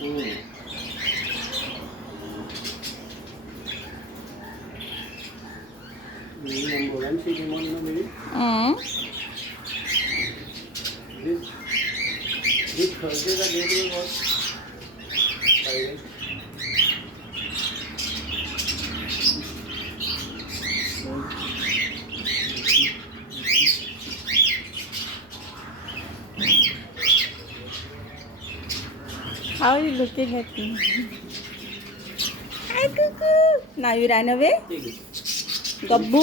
Number one city one no maybe. This Thursday the date was Friday. How are you looking at me? Hi, Cuckoo. Now you ran away? Gabbu?